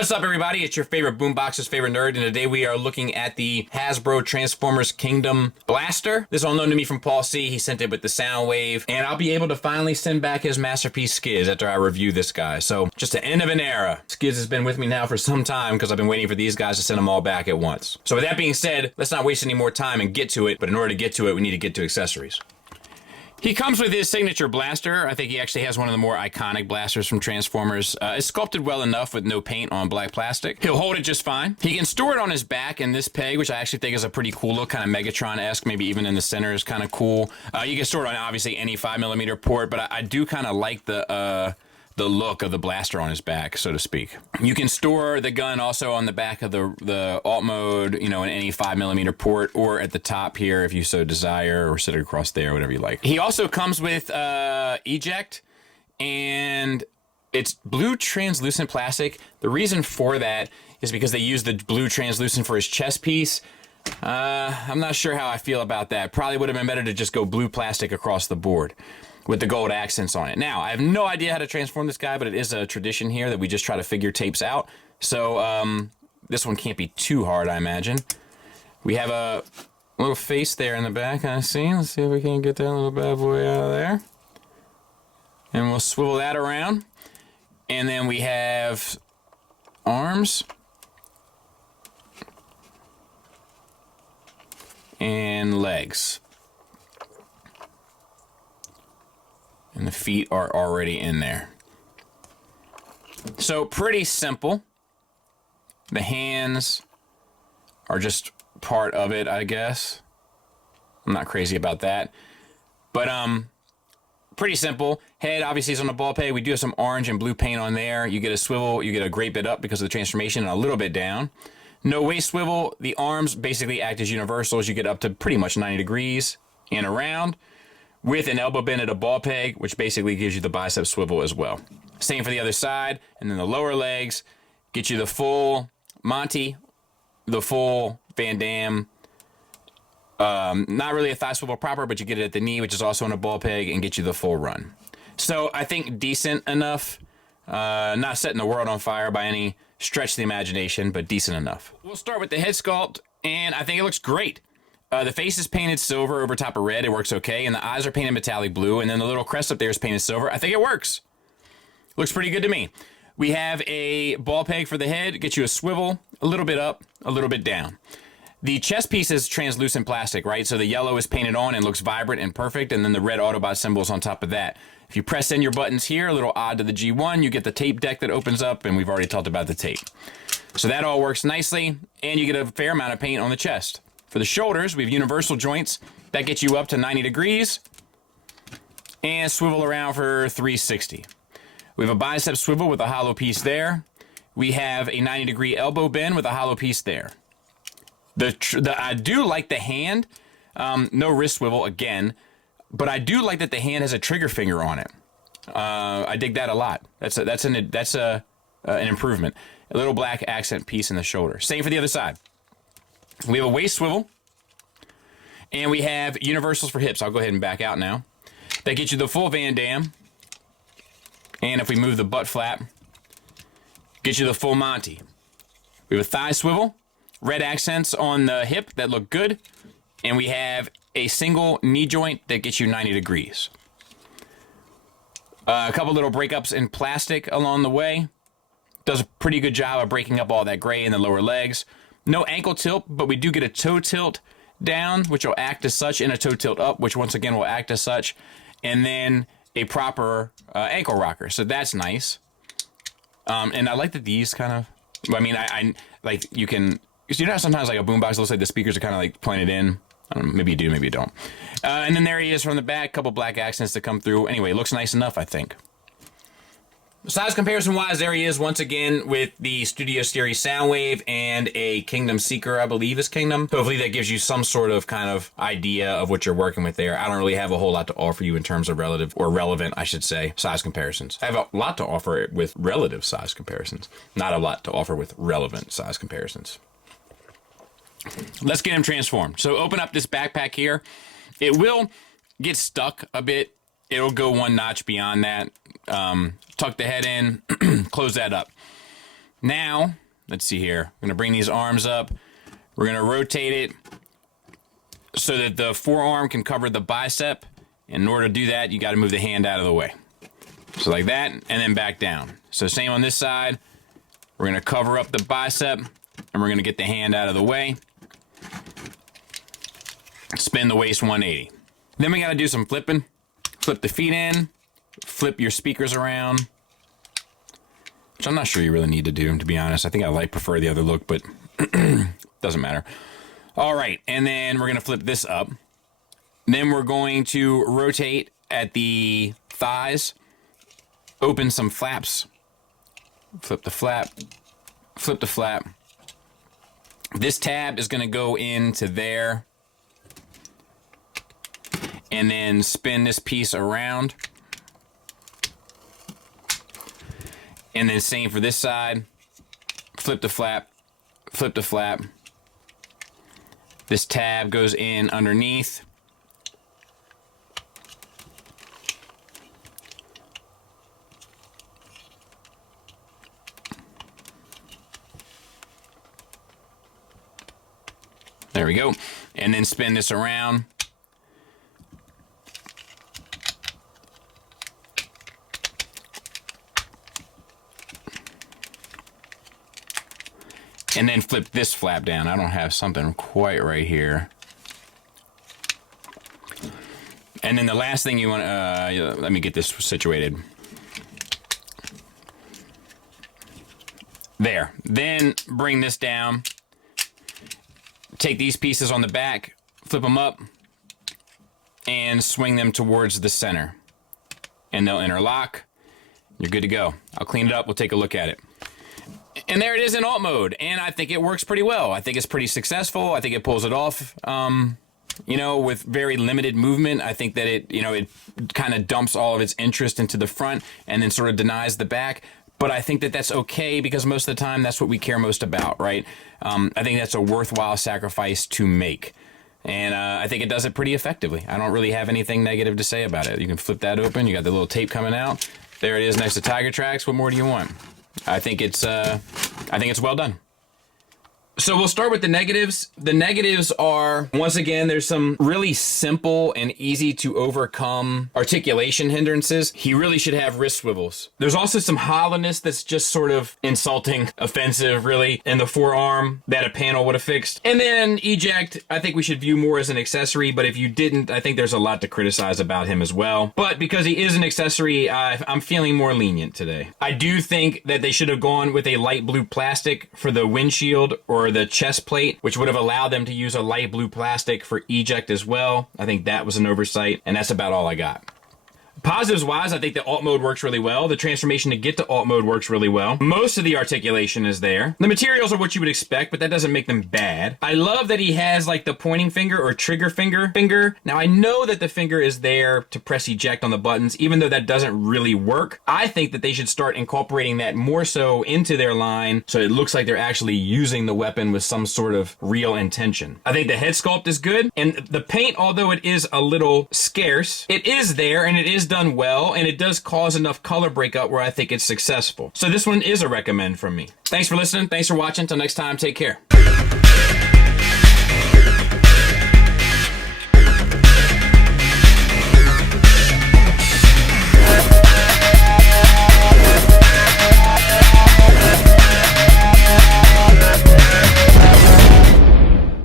What's up, everybody? It's your favorite Boombox's favorite nerd, and today we are looking at the Hasbro Transformers Kingdom Blaster. This is all known to me from Paul C. He sent it with the Soundwave, and I'll be able to finally send back his masterpiece Skiz after I review this guy. So, just the end of an era. Skiz has been with me now for some time because I've been waiting for these guys to send them all back at once. So with that being said, let's not waste any more time and get to it, but in order to get to it, we need to get to accessories. He comes with his signature blaster. I think he actually has one of the more iconic blasters from Transformers. It's sculpted well enough with no paint on black plastic. He'll hold it just fine. He can store it on his back in this peg, which I actually think is a pretty cool look, kind of Megatron-esque, maybe even in the center is kind of cool. You can store it on obviously any 5mm port, but I do kind of like the look of the blaster on his back, so to speak. You can store the gun also on the back of the alt mode, you know, in any 5mm port, or at the top here if you so desire, or sit it across there, whatever you like. He also comes with Eject, and it's blue translucent plastic. The reason for that is because they use the blue translucent for his chest piece. I'm not sure how I feel about that. Probably would have been better to just go blue plastic across the board with the gold accents on it. Now, I have no idea how to transform this guy, but it is a tradition here that we just try to figure tapes out. So, this one can't be too hard, I imagine. We have a little face there in the back, I see. Let's see if we can get that little bad boy out of there. And we'll swivel that around. And then we have arms. And legs. And the feet are already in there. So pretty simple. The hands are just part of it, I guess. I'm not crazy about that. But pretty simple. Head obviously is on the ball peg. We do have some orange and blue paint on there. You get a swivel, you get a great bit up because of the transformation, and a little bit down. No waist swivel. The arms basically act as universals. You get up to pretty much 90 degrees and around, with an elbow bend at a ball peg, which basically gives you the bicep swivel as well. Same for the other side, and then the lower legs get you the full Monty, the full Van Damme. Not really a thigh swivel proper, but you get it at the knee, which is also on a ball peg, and get you the full run. So I think decent enough. Not setting the world on fire by any stretch of the imagination, but decent enough. We'll start with the head sculpt, and I think it looks great. The face is painted silver over top of red. It works okay. And the eyes are painted metallic blue. And then the little crest up there is painted silver. I think it works. Looks pretty good to me. We have a ball peg for the head. Get you a swivel, a little bit up, a little bit down. The chest piece is translucent plastic, right? So the yellow is painted on and looks vibrant and perfect. And then the red Autobot symbol is on top of that. If you press in your buttons here, a little odd to the G1, you get the tape deck that opens up. And we've already talked about the tape. So that all works nicely. And you get a fair amount of paint on the chest. For the shoulders, we have universal joints. That gets you up to 90 degrees. And swivel around for 360. We have a bicep swivel with a hollow piece there. We have a 90-degree elbow bend with a hollow piece there. I do like the hand. No wrist swivel, again. But I do like that the hand has a trigger finger on it. I dig that a lot. That's an improvement. A little black accent piece in the shoulder. Same for the other side. We have a waist swivel, and we have universals for hips. I'll go ahead and back out now. That gets you the full Van Damme, and if we move the butt flap, gets you the full Monty. We have a thigh swivel, red accents on the hip that look good, and we have a single knee joint that gets you 90 degrees. A couple little breakups in plastic along the way. Does a pretty good job of breaking up all that gray in the lower legs. No ankle tilt, but we do get a toe tilt down, which will act as such, and a toe tilt up, which once again will act as such, and then a proper ankle rocker. So that's nice. And I like that these kind of, I mean, I like, you can, you know, sometimes like a boombox looks like the speakers are kind of like pointed in. I don't know, maybe you do, maybe you don't. And then there he is from the back, couple black accents to come through. Anyway, it looks nice enough, I think. Size comparison wise, there he is once again with the Studio Series Soundwave and a Kingdom Seeker, I believe is Kingdom. Hopefully that gives you some sort of kind of idea of what you're working with there. I don't really have a whole lot to offer you in terms of relative, or relevant, I should say, size comparisons. I have a lot to offer with relative size comparisons, not a lot to offer with relevant size comparisons. Let's get him transformed. So open up this backpack here. It will get stuck a bit. It'll go one notch beyond that. Tuck the head in, close that up. Now, let's see here. I'm gonna bring these arms up. We're gonna rotate it so that the forearm can cover the bicep. In order to do that, you gotta move the hand out of the way. So like that, and then back down. So same on this side. We're gonna cover up the bicep, and we're gonna get the hand out of the way. Spin the waist 180. Then we gotta do some flipping. Flip the feet in, flip your speakers around, which I'm not sure you really need to do, to be honest. I think I prefer the other look, but doesn't matter. All right, and then we're gonna flip this up. Then we're going to rotate at the thighs, open some flaps, flip the flap, flip the flap. This tab is gonna go into there, and then spin this piece around. And then same for this side. Flip the flap, flip the flap. This tab goes in underneath. There we go. And then spin this around. And then flip this flap down. I don't have something quite right here. And then the last thing you want to, let me get this situated. There. Then bring this down. Take these pieces on the back, flip them up, and swing them towards the center. And they'll interlock. You're good to go. I'll clean it up. We'll take a look at it. And there it is in alt mode, and I think it works pretty well. I think it's pretty successful. I think it pulls it off, you know, with very limited movement. I think that it, you know, it kind of dumps all of its interest into the front and then sort of denies the back. But I think that that's okay because most of the time that's what we care most about, right? I think that's a worthwhile sacrifice to make. And I think it does it pretty effectively. I don't really have anything negative to say about it. You can flip that open. You got the little tape coming out. There it is next to Tiger Tracks. What more do you want? I think it's well done. So we'll start with the negatives. The negatives are, once again, there's some really simple and easy to overcome articulation hindrances. He really should have wrist swivels. There's also some hollowness that's just sort of insulting, offensive, really, in the forearm that a panel would have fixed. And then Eject, I think we should view more as an accessory, but if you didn't, I think there's a lot to criticize about him as well. But because he is an accessory, I'm feeling more lenient today. I do think that they should have gone with a light blue plastic for the windshield or the chest plate, which would have allowed them to use a light blue plastic for Eject as well. I think that was an oversight, and that's about all I got. Positives wise, I think the alt mode works really well. The transformation to get to alt mode works really well. Most of the articulation is there. The materials are what you would expect, but that doesn't make them bad. I love that he has like the pointing finger or trigger finger. Now I know that the finger is there to press eject on the buttons, even though that doesn't really work. I think that they should start incorporating that more so into their line so it looks like they're actually using the weapon with some sort of real intention. I think the head sculpt is good, and the paint, although it is a little scarce, it is there and it is done well, and it does cause enough color breakout where I think it's successful. So this one is a recommend from me. Thanks for listening. Thanks for watching. Until next time, take care.